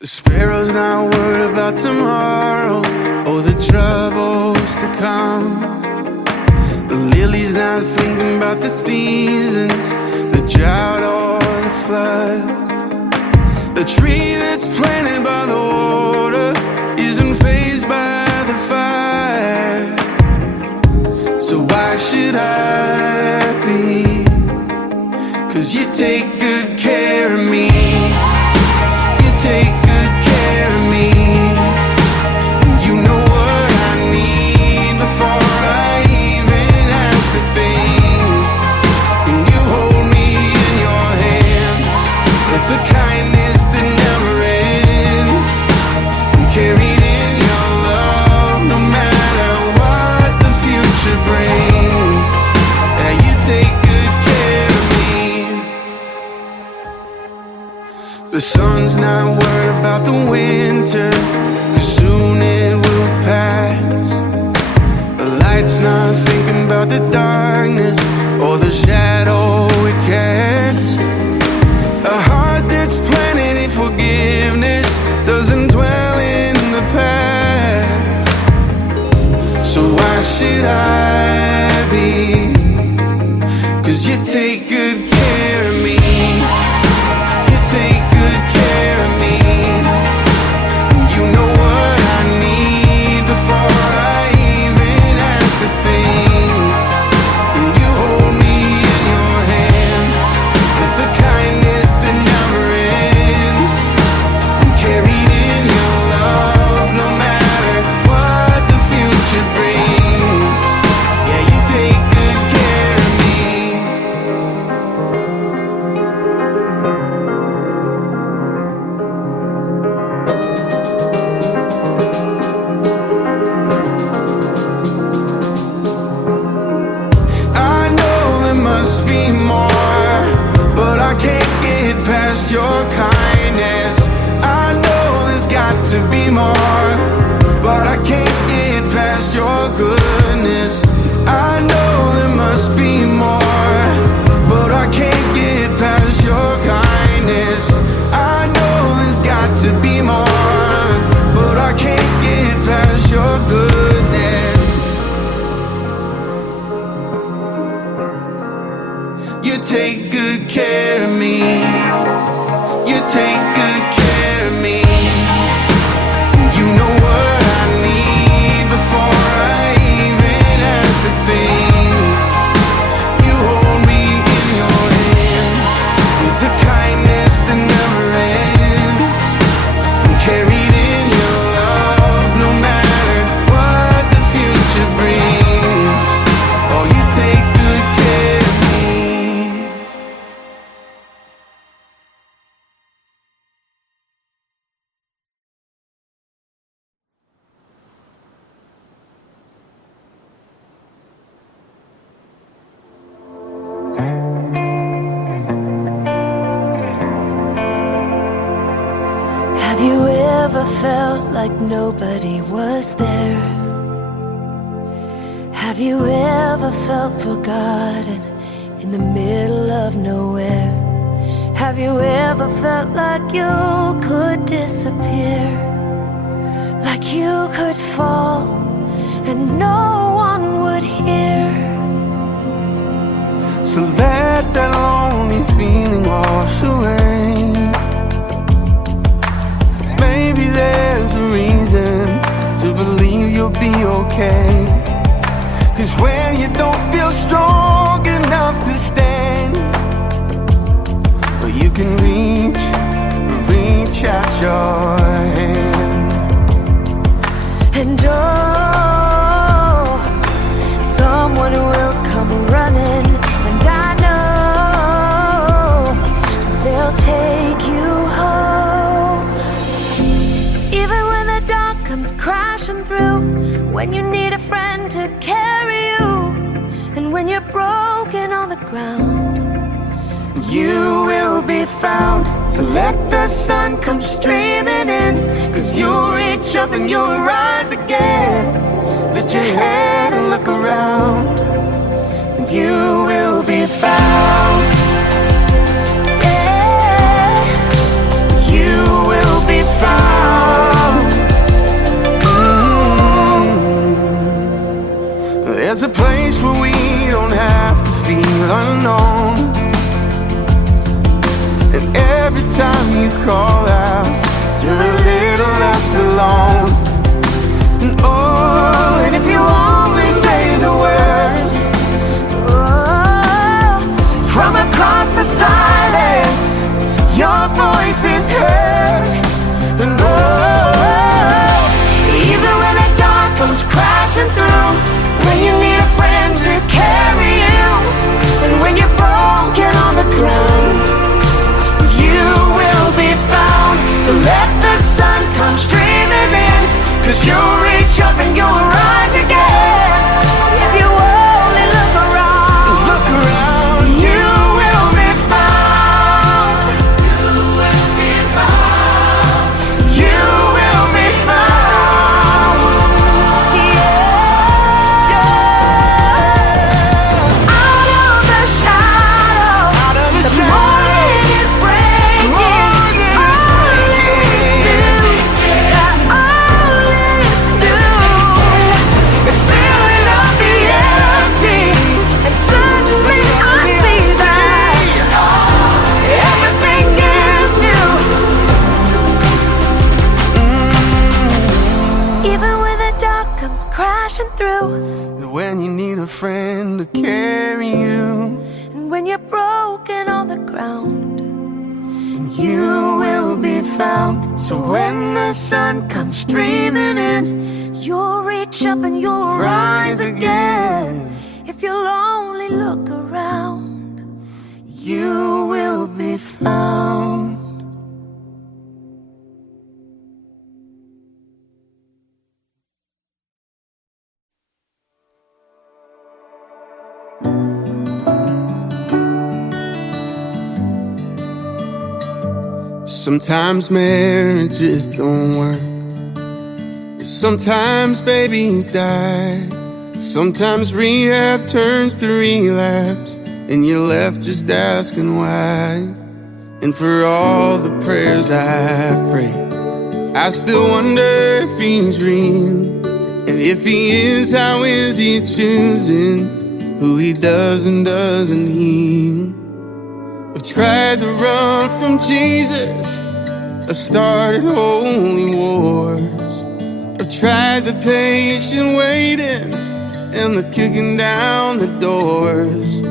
The sparrow's not worried about tomorrow or the troubles to come. The lily's not thinking about the seasons, the drought or the flood. The tree that's planted by the water isn't fazed by the fire. So why should I be? 'Cause you take good care of me. You take good care of me. You know what I need before I even ask a thing. And you hold me in your hands with the kindness that never ends. I'm carried in your love no matter what the future brings. Yeah, you take good care of me. The sun's not worried about the winter, 'cause soon it will pass. The light's not thinking about the darkness or the shadow it casts. A heart that's planted in forgiveness doesn't dwell in the past. So why should I be? 'Cause you take good care of me. You take good care of me. You know what I need before I even ask a thing. And you hold me in your hands with the kindness that never ends. I'm carried in your love no matter what the future brings. Yeah, you take good care of me. I know there must be more, but I can't get past your kindness. I know there's got to be more, but I can't get past your goodness. I know there must be more, but I can't get past your kindness. I know there's got to be more, but I can't get past your goodness. You take good care of me. You take good care of me. You know what I need before I even ask a thing. You hold me in your hands with the kindness that never ends. I'm carried in your love no matter what the future brings. Oh, you take good care of me. Have you ever felt like nobody was there? Have you ever felt forgotten in the middle of nowhere? Have you ever felt like you could disappear? Like you could fall and no one would hear? So let that lonely feeling wash away. Maybe there's a reason to believe you'll be okay. 'Cause when you don't feel strong enough to stand, well, you can reach out your hand. And oh, someone will come running, and I know they'll take you home. Even when the dark comes crashing through, when you need a friend to carry you, and when you're broken on the ground, You will be found. So let the sun come streaming in, 'cause you'll reach up and you'll rise again. Lift your head and look around, and you will be found. Yeah, you will be found. out. You're a little left alone. And oh, and if you only say the word, Oh, from across the silence, your voice is heard. And oh, even when the dark comes crashing through, when you need a friend to carry you, and when you're broken on the ground, you will be found. So let the sun come streaming in, 'cause you'll reach up and you'll rise again. if you only look around, Look around, you will be found. You will be found. You will be found. yeah. Out of the shadow, Out of the the shadow, morning is breaking. morning is breaking. All is new. It's filling up the empty, And suddenly I see that everything is new. even when the dark comes crashing through, When you need a friend to carry you, and when you're broken on the ground, you will be found. So when the sun comes streaming in, you'll reach up and you'll rise again. If you'll only look around, You will be found. Sometimes marriages don't work. Sometimes babies die. Sometimes rehab turns to relapse, and you're left just asking why. And for all the prayers I've prayed, I still wonder if he's real. And if he is, how is he choosing who he does and doesn't heal? I've tried to run from Jesus, I've started holy wars. I've tried the patient waiting and the kicking down the doors.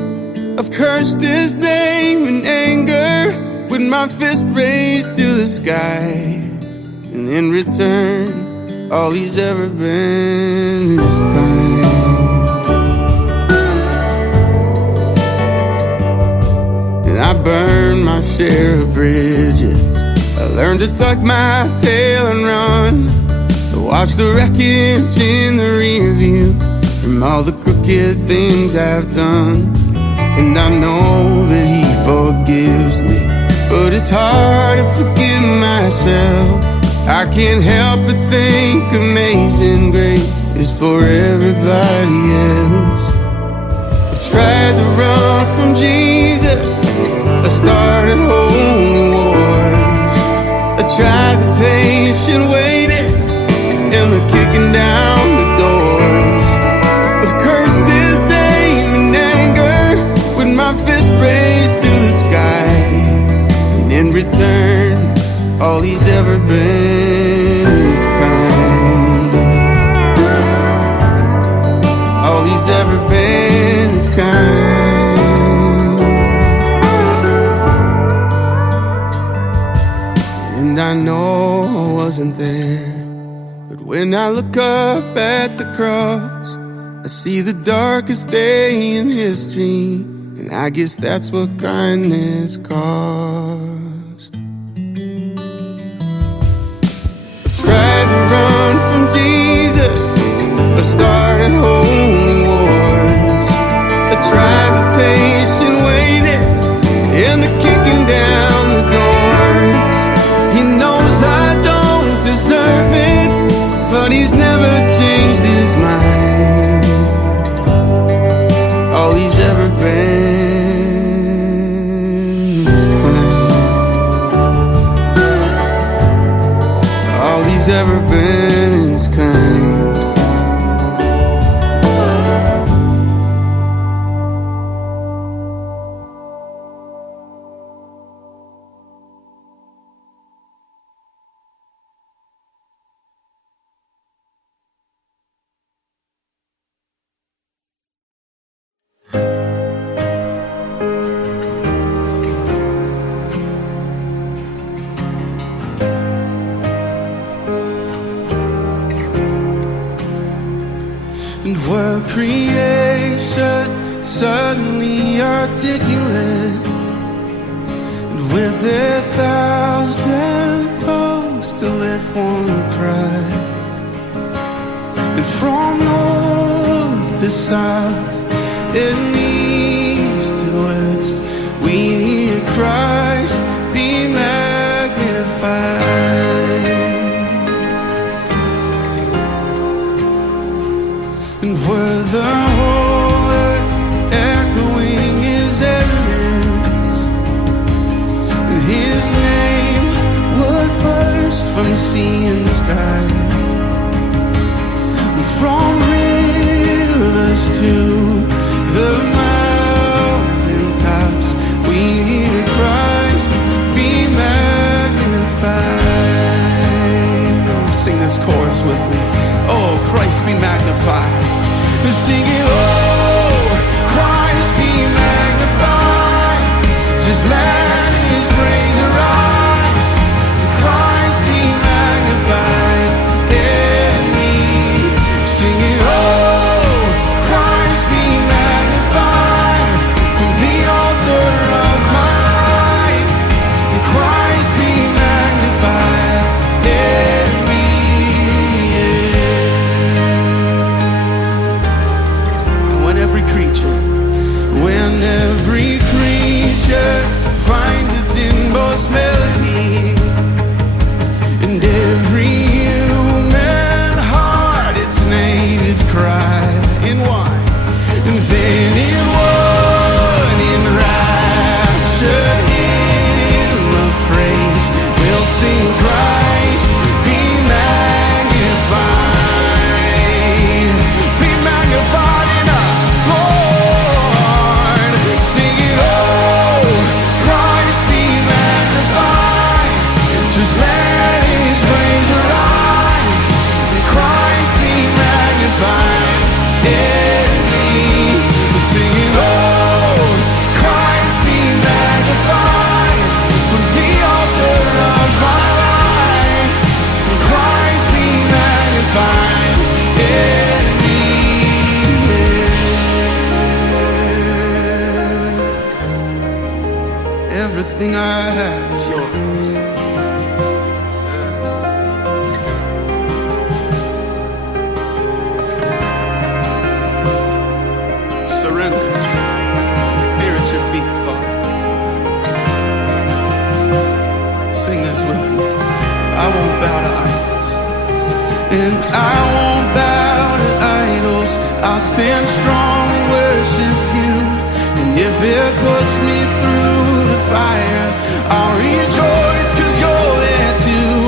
I've cursed his name in anger with my fist raised to the sky, and in return, all he's ever been is kind. And I burned my share of bridges. I learned to tuck my tail and run, to watch the wreckage in the rear view from all the crooked things I've done. And I know that he forgives me, but it's hard to forgive myself. I can't help but think amazing grace is for everybody else. I've tried to run from Jesus, I started holy wars. I tried the patient waiting and the kicking down the doors. I've cursed his name in anger with my fist raised to the sky, and in return, all he's ever been is kind. All he's ever been is kind. And I know I wasn't there, but when I look up at the cross, I see the darkest day in history, and I guess that's what kindness cost. I've tried to run from Jesus, I started holy wars. I tried the patient waiting and the kicking down the doors. He knows I don't deserve it, but he's never changed his mind. All he's ever been is kind. All he's ever been is kind. Were creation suddenly articulate, and with 1,000 tongues to lift one cry, and from north to south and east to west, we hear Christ be magnified. And were the whole earth echoing His evidence, His name would burst from sea and sky, and from rivers to the mountain tops, we hear Christ be magnified. Sing this chorus with me. Oh, Christ be magnified. And sing it, oh, Christ be magnified. Just let His praise arise. Christ be magnified in me. Sing it, oh, Christ be magnified from the altar of my life. Christ be magnified in me. When every creature finds its inmost melody, and every human heart its native cry in one, and then in one enraptured hymn of praise we'll sing Christ be magnified. Be magnified in us, Lord. Just let His praise arise, and Christ be magnified in me. Sing it, oh, Christ be magnified from the altar of my life, and Christ be magnified in me. Everything I have is yours. Surrender. Here at your feet, Father. Sing this with me. I won't bow to idols, and I won't bow to idols. I'll stand strong and worship You, and if it puts me through the fire, I'll rejoice 'cause You're there too.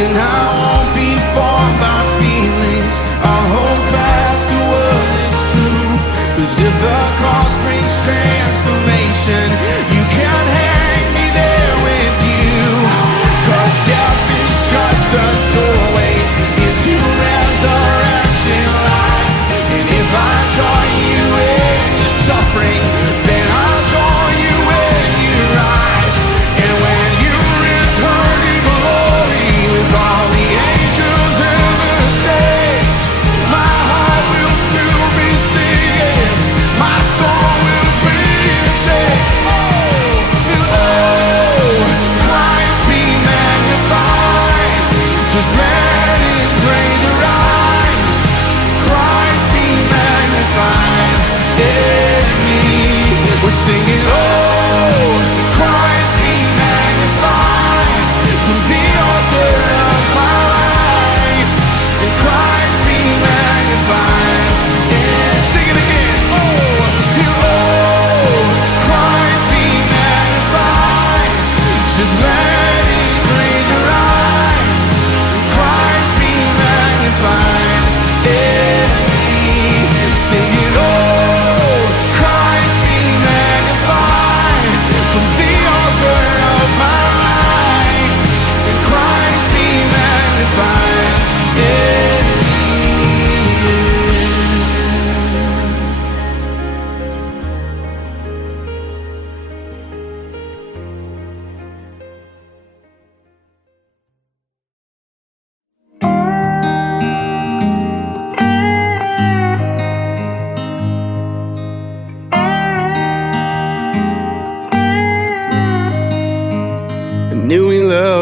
And I won't be formed by feelings, I'll hold fast to what is true. 'Cause if the cross brings transformation, You can't hang me there with You. 'Cause death is just a doorway into resurrection life. And if I join You in the suffering, then I'll join You when You rise. And when You return in glory with all the angels and the saints, my heart will still be singing, my soul will be saved. Oh, and oh, Christ be magnified. Just let His praise arise. Christ be magnified in me. We're singing, oh, Christ be magnified from the altar of my life, and Christ be magnified. Yeah, sing it again. Oh, Christ be magnified. Just let His praise arise, and Christ be magnified in me. Sing it, oh, Christ be magnified.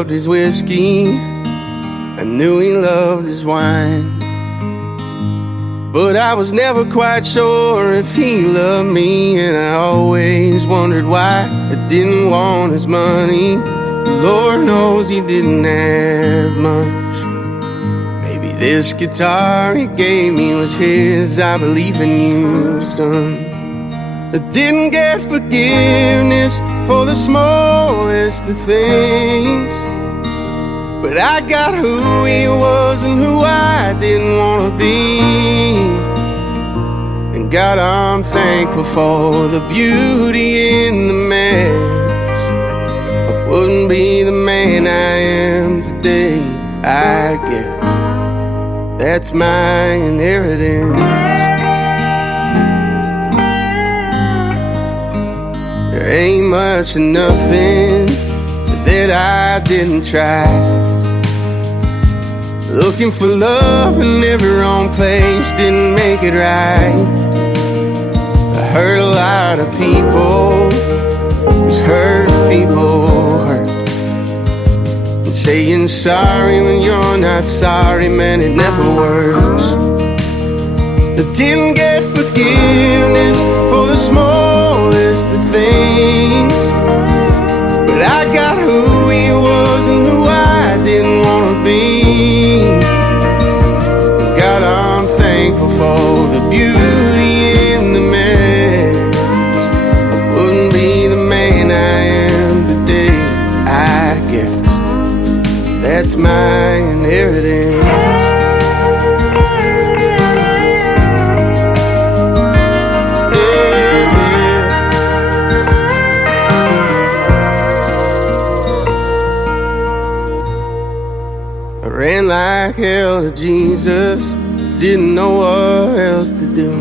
loved his whiskey, I knew he loved his wine. But I was never quite sure if he loved me, and I always wondered why I didn't want his money. Lord knows he didn't have much. Maybe this guitar he gave me was his. I believe in you, son. I didn't get forgiveness for the smallest of things, but I got who he was and who I didn't want to be. And God, I'm thankful for the beauty in the mess. I wouldn't be the man I am today, I guess. That's my inheritance. There ain't much of nothing that I didn't try. Looking for love in every wrong place didn't make it right. I hurt a lot of people, 'cause hurt people hurt. And saying sorry when you're not sorry, man, it never works. I didn't get forgiveness for the smallest of things, but I got who he was and who I didn't want to be. God, I'm thankful for the beauty in the mess. I wouldn't be the man I am today, I guess. That's my inheritance. I ran like hell to Jesus, didn't know what else to do.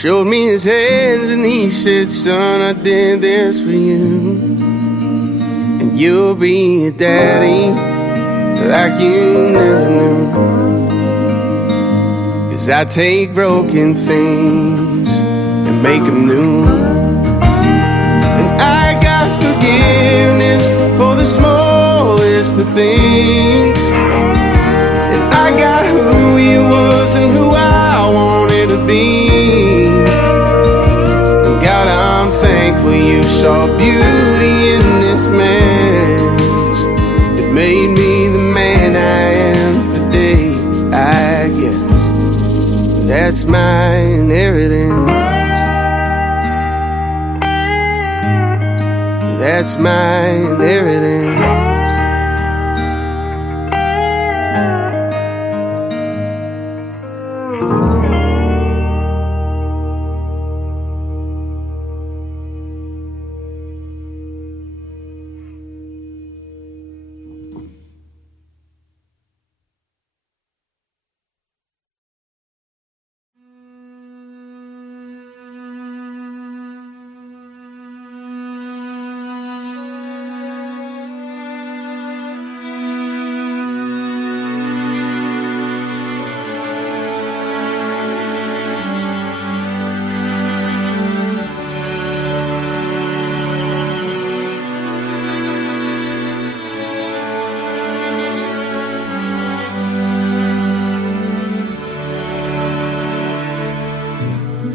Showed me his hands and he said, son, I did this for you. And you'll be a daddy like you never knew. 'Cause I take broken things and make them new. And I got forgiveness for the smallest of things, and I got who he was and who I wanted to be. And God, I'm thankful you saw beauty in this mess. It made me the man I am today, I guess. That's my inheritance. That's my inheritance.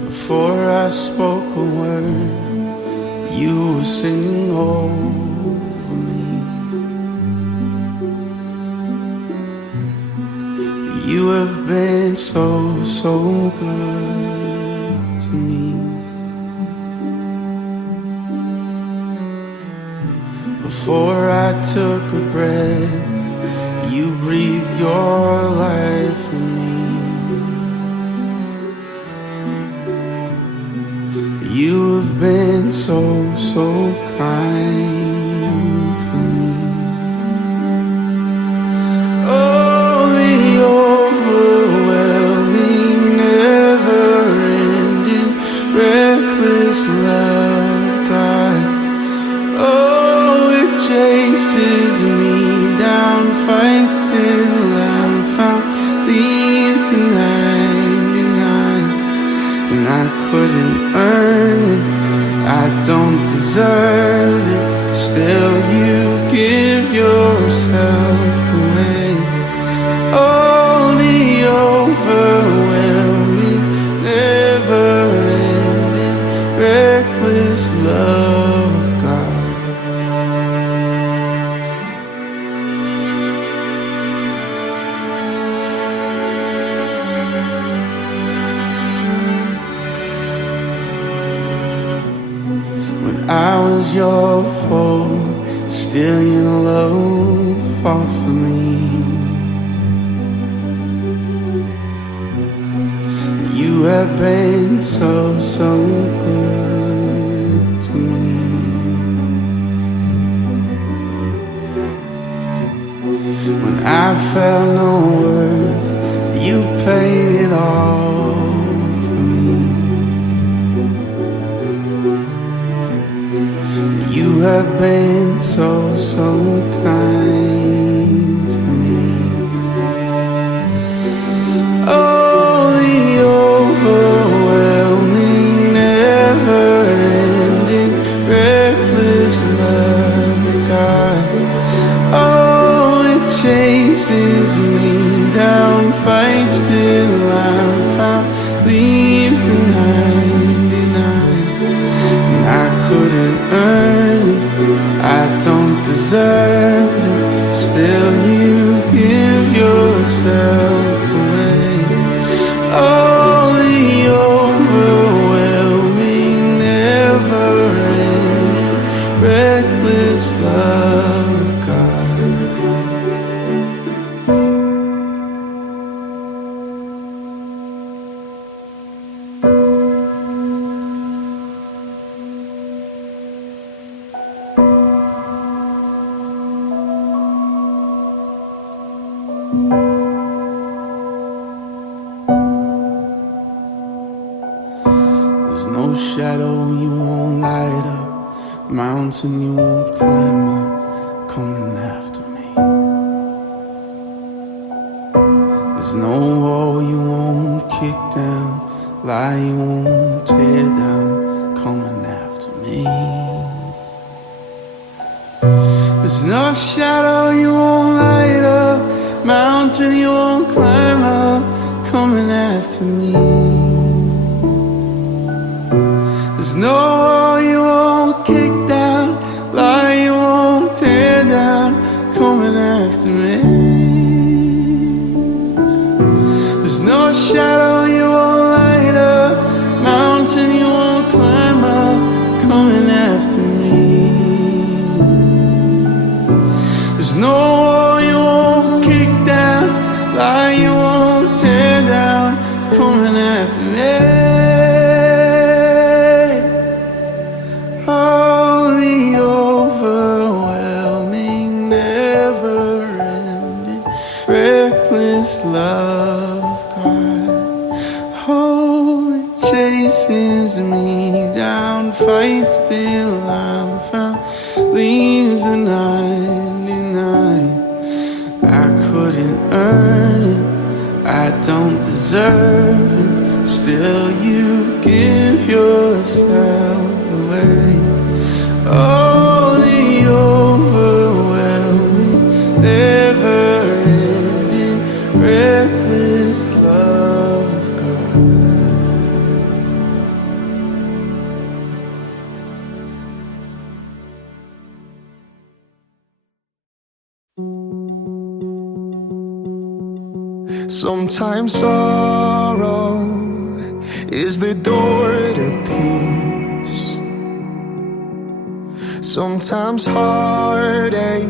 Before I spoke a word, you were singing over me. You have been so, so good to me. Before I took a breath, you breathed your life in me. You have been so, so kind to me. Oh, the overwhelming, never-ending, reckless love, God. Oh, it chases me down, fights till I'm found, leaves the 99. And I couldn't earn it, I don't deserve your fault, still your love fought for me. You have been so good to me. When I felt no worth, you paid it all for me. You have been so kind to me. Oh, the overwhelming, never-ending, reckless love of God. Oh, it chases me down, fights till I'm found, leaves the 99. And I couldn't earn it, I don't deserve it, still you give yourself away. Oh, the overwhelming, never-ending, reckless love of God. There's no shadow you won't light up, mountain you won't climb up, coming after me. There's no wall you won't kick down, lie you won't tear down, coming after me. There's no shadow you won't light up, mountain you won't climb up, coming after me. There's no wall you won't kick down, lie you won't tear down, coming after me. There's no shadow you won't light up, mountain you won't climb up, coming after me. There's no wall you won't kick down, lie you won't tear down, coming after me. Oh, the overwhelming, never-ending, reckless love of God. Oh, it chases me down, fights till I'm found, leaves the 99. I couldn't earn it, I don't deserve it, still you give yourself away. Oh, the overwhelming, never-ending, reckless love of God. Sometimes sorrow is the door to peace. Sometimes heartache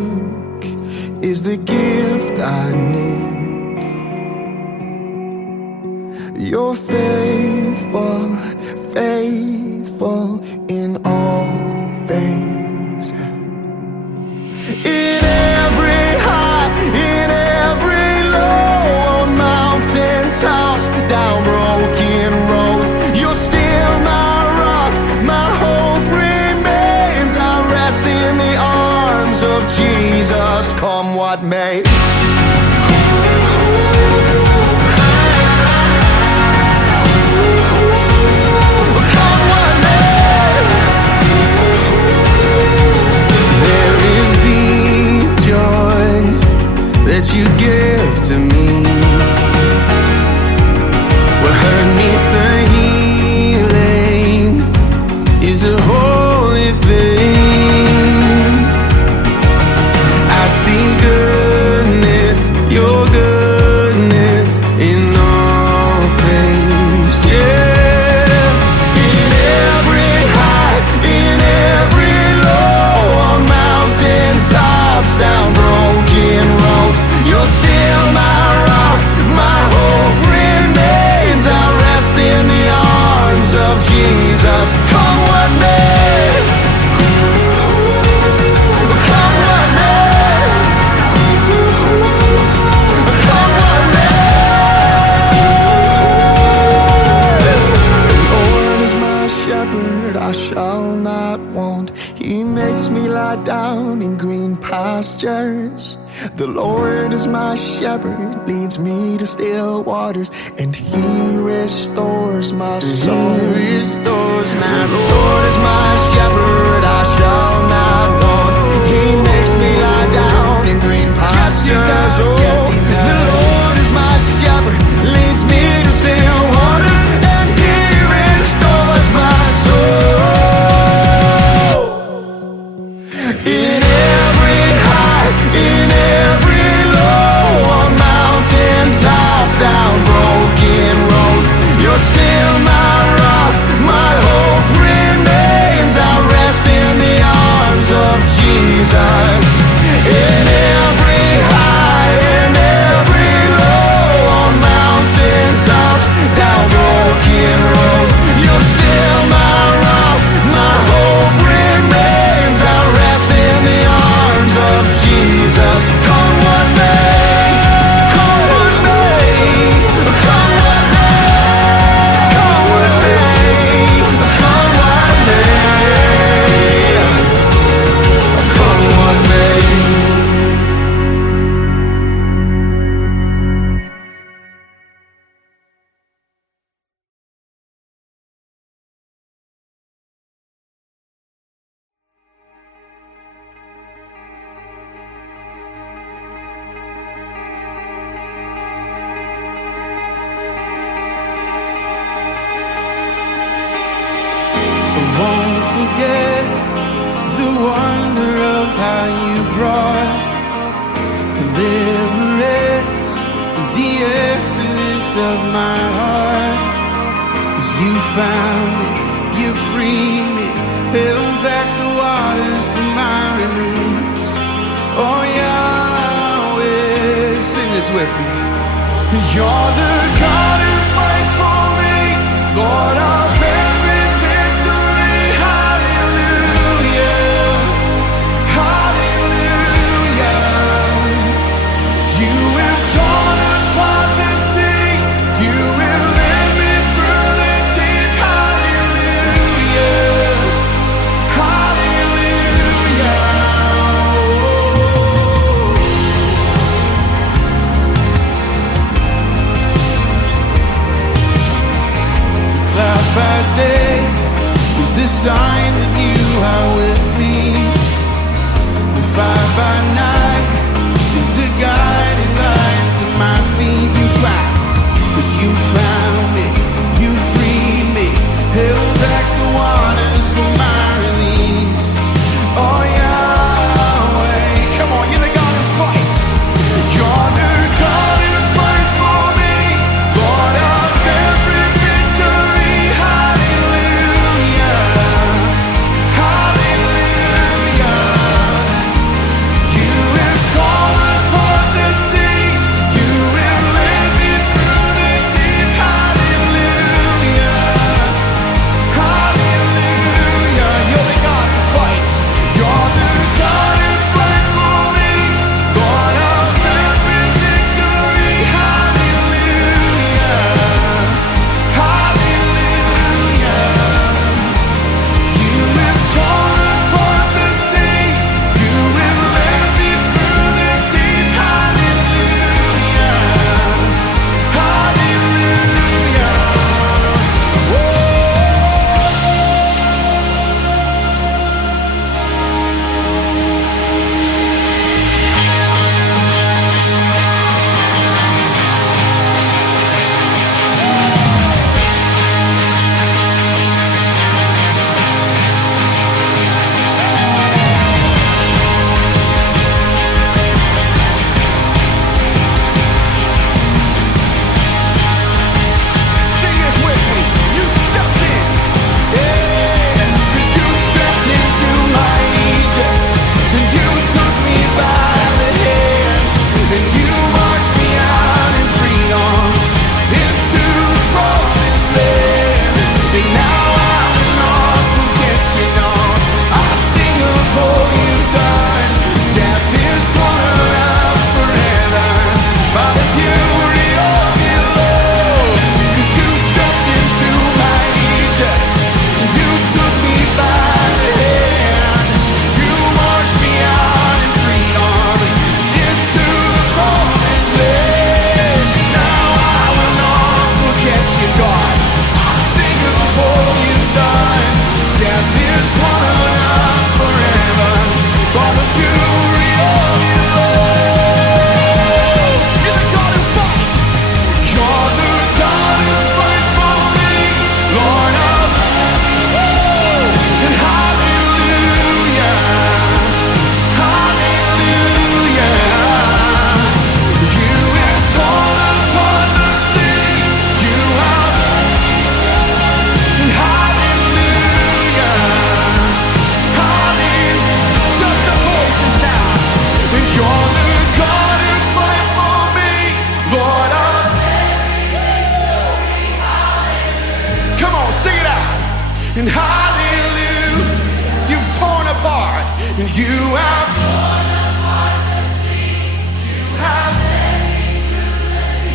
is the gift I need. You're faithful, faithful in all things. In every high, in every low, mountain tops, down broken roads, you're still my rock, my hope remains. I rest in the arms of Jesus, come what may. Come what may. There is deep joy that you give to me, where hurt meets the healing is a holy thing. I see goodness, your goodness in all things, yeah. In every high, in every low, You're still my rock, my hope remains. I rest in the arms of Jesus. Come what may, come what may, come what may. The Lord is my shepherd, I shall not want. He makes me lie down in green pastures. The Lord is my shepherd, leads me to still waters, and He restores my soul. He restores my The soul. Lord is my shepherd, I shall not want. He makes me lie down in green pastures. Oh, the Lord is my shepherd, leads me to still waters, and He restores my soul. In every high, in every low, on mountain tops, down broken roads, you're still my rock, my hope remains. I rest in the arms of Jesus. In every high, in every low, on mountain tops, down broken roads, you're still my rock, my hope remains. I rest in the arms of Jesus. Come what may, come what may, come what may, come what may, come what may, come what may. Won't forget the wonder of how you brought deliverance, the exodus of my heart. 'Cause you found it, you freed it, held back the waters for my release. Oh Yahweh, sing this with me. You're the God who fights for me, Lord of every victory. Hallelujah, hallelujah. You have torn apart the sea, you will lead me through the deep. Hallelujah, hallelujah.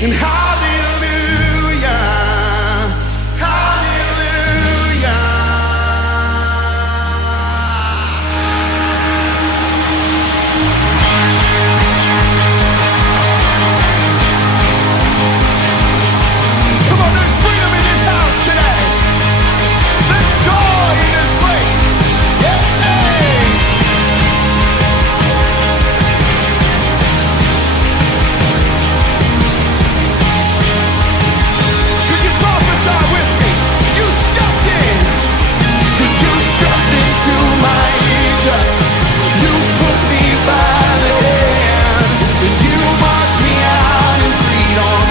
and hallelujah, hallelujah. Come on, there's freedom in this house today. There's joy in this place. Yeah. Could you prophesy with me? You stepped in, 'cause you stepped into my Egypt. You took me by the hand, and you marched me out in freedom,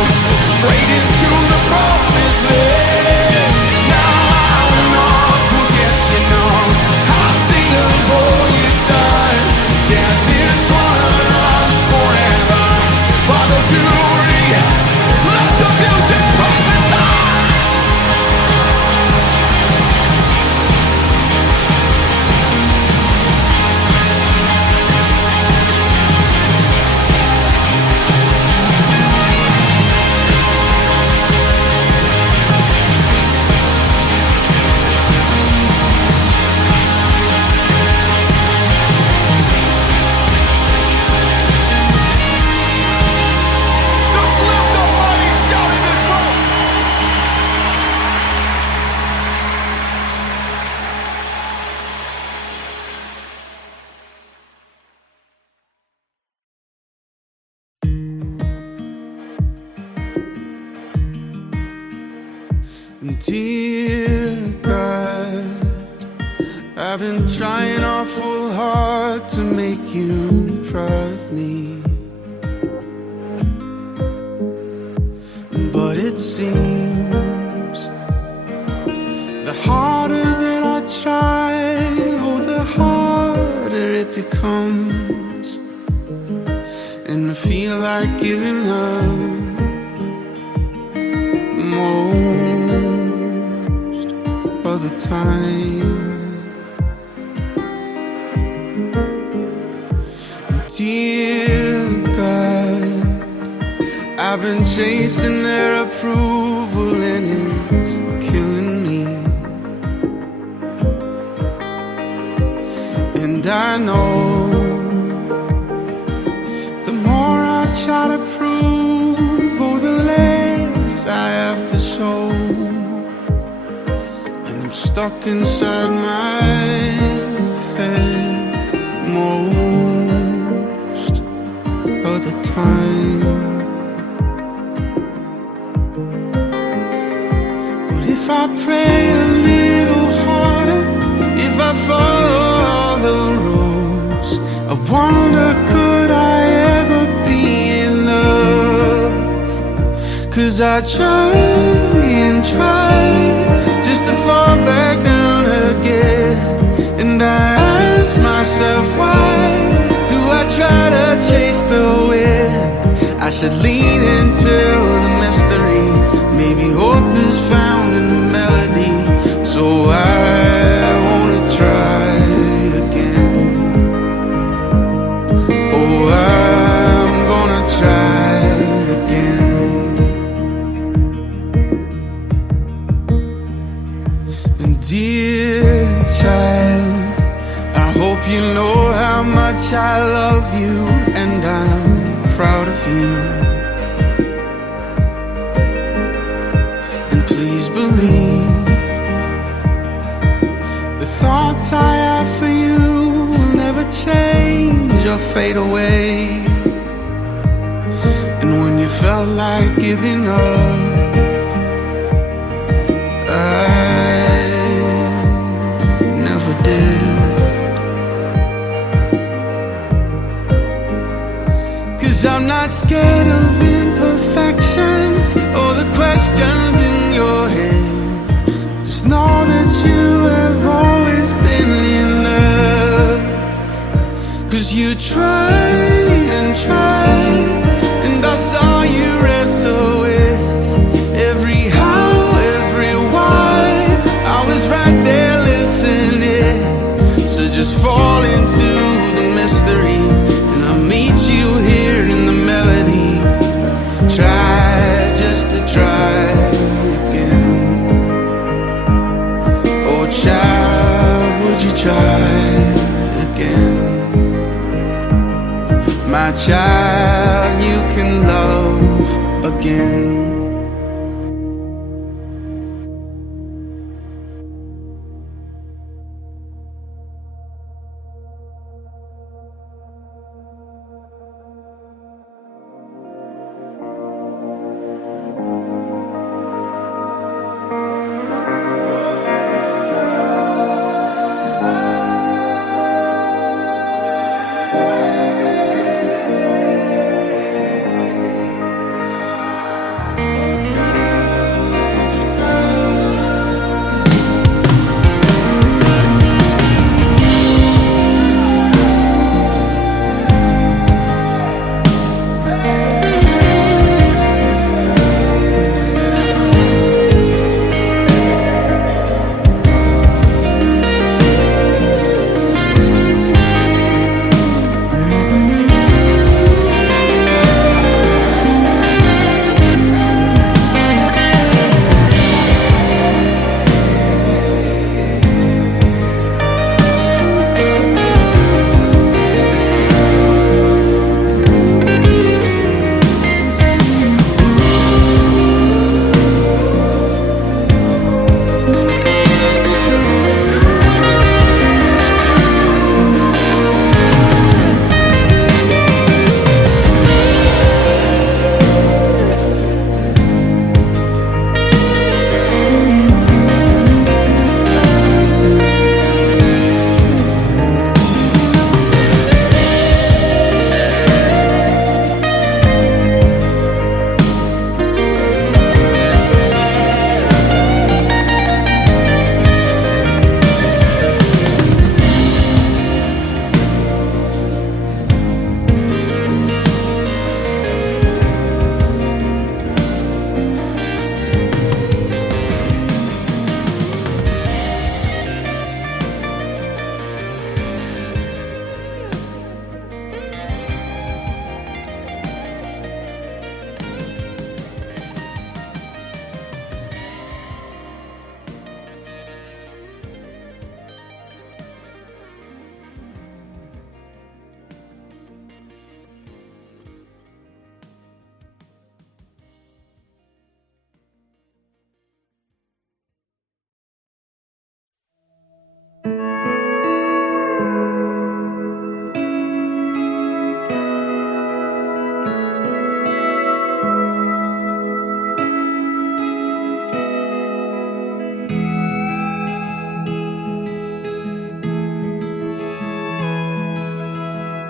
straight into the promised land. Now I will not forget you, no. I'll sing of all you've done. Death is swallowed up forever by the fury. Let the music prophesy. Just lift up mighty shout in this place. Dear God, I've been trying awful hard to make you proud of me, but it seems the harder that I try, oh, the harder it becomes, and I feel like giving up most of the time. Dear God, I've been chasing their approval and it's killing me. And I know the more I try to prove, oh, the less I have to show. And I'm stuck inside my head most of the time. But if I pray a little harder, if I follow all the rules, I wonder, could I ever be in love? 'Cause I try and try just to fall back down again, and I ask myself, why do I try to chase the wind? I should lean into the mystery. Maybe hope is found in the melody. So I wanna try again. Oh, I'm gonna try again. And dear child, I hope you know how much I love you, and I'm proud of you. And please believe the thoughts I have for you will never change or fade away. And when you felt like giving up, I never did. 'Cause I'm not scared of imperfections or the questions in your head. Just know that you have always been in love. 'Cause you tried and tried, and I saw you wrestle with every how, every why. I was right there listening. So just fall into the mystery, and I'll meet you here in the melody. Try child you can love again.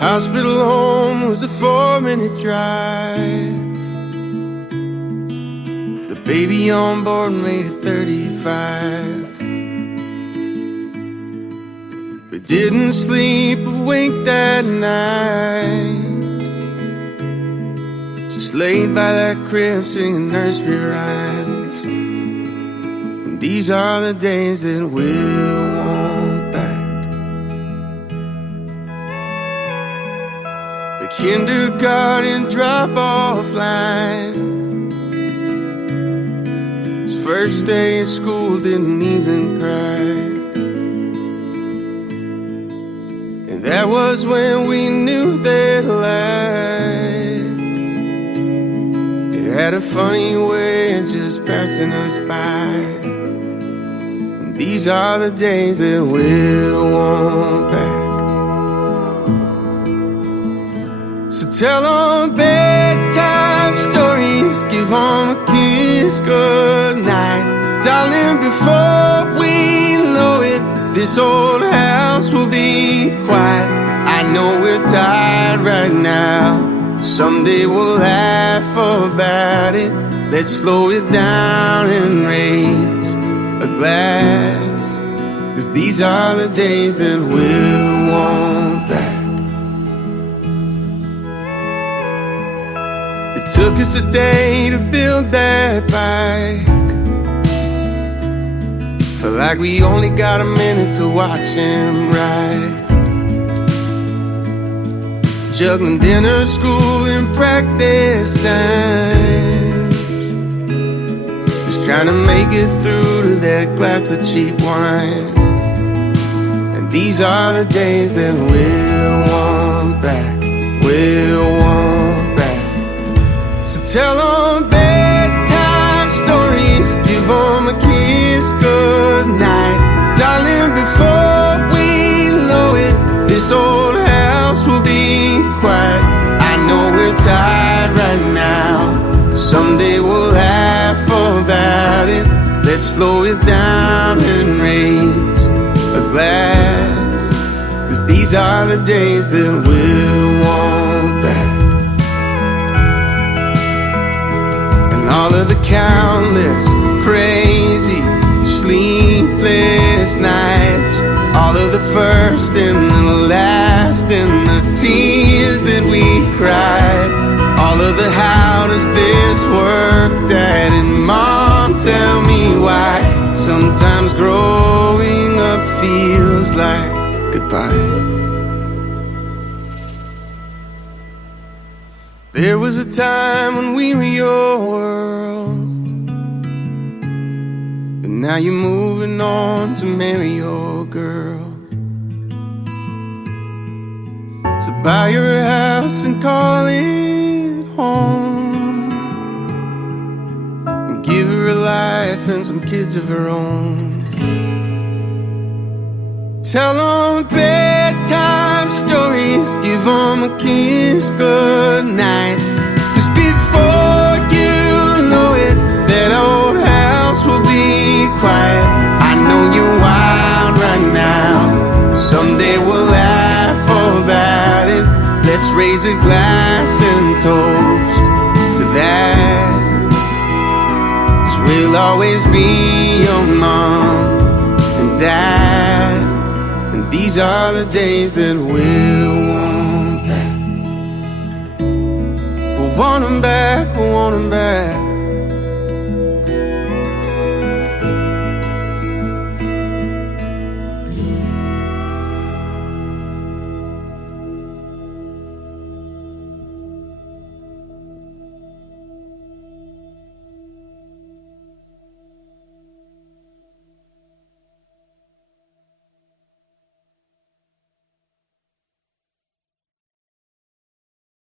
Hospital home was a 4-minute drive. The baby on board made it 35. We didn't sleep a wink that night. Just laid by that crib singing nursery rhymes. And these are the days that we'll want back. Kindergarten drop-off line. His first day at school didn't even cry. And that was when we knew that life, it had a funny way of just passing us by. And these are the days that we'll want back. Tell them bedtime stories, give them a kiss goodnight. Darling, before we know it, this old house will be quiet. I know we're tired right now, someday we'll laugh about it. Let's slow it down and raise a glass, 'cause these are the days that we'll want back. It took us a day to build that bike. Felt like we only got a minute to watch him ride. Juggling dinner, school, and practice times. Just trying to make it through to that glass of cheap wine. And these are the days that we'll want back. we'll want back. So tell them bedtime stories, give them a kiss goodnight. Darling, before we know it, this old house will be quiet. I know we're tired right now, someday we'll laugh about it. Let's slow it down and raise a glass, 'cause these are the days that we'll want back. And all of the countless crazy sleepless nights, all of the first and the last, and the tears that we cried, all of the how does this work, Dad and Mom, tell me why. Sometimes growing up feels like goodbye. There was a time when we were your world, but now you're moving on to marry your girl. So buy your house and call it home, and give her a life and some kids of her own. Tell them bedtime stories, give them a kiss goodnight, 'cause before you know it, that old house will be quiet. I know you're wild right now, someday we'll laugh about it. Let's raise a glass and toast to that, 'cause we'll always be your mom and dad, and these are the days that we'll want back. We'll want them back, we'll want them back.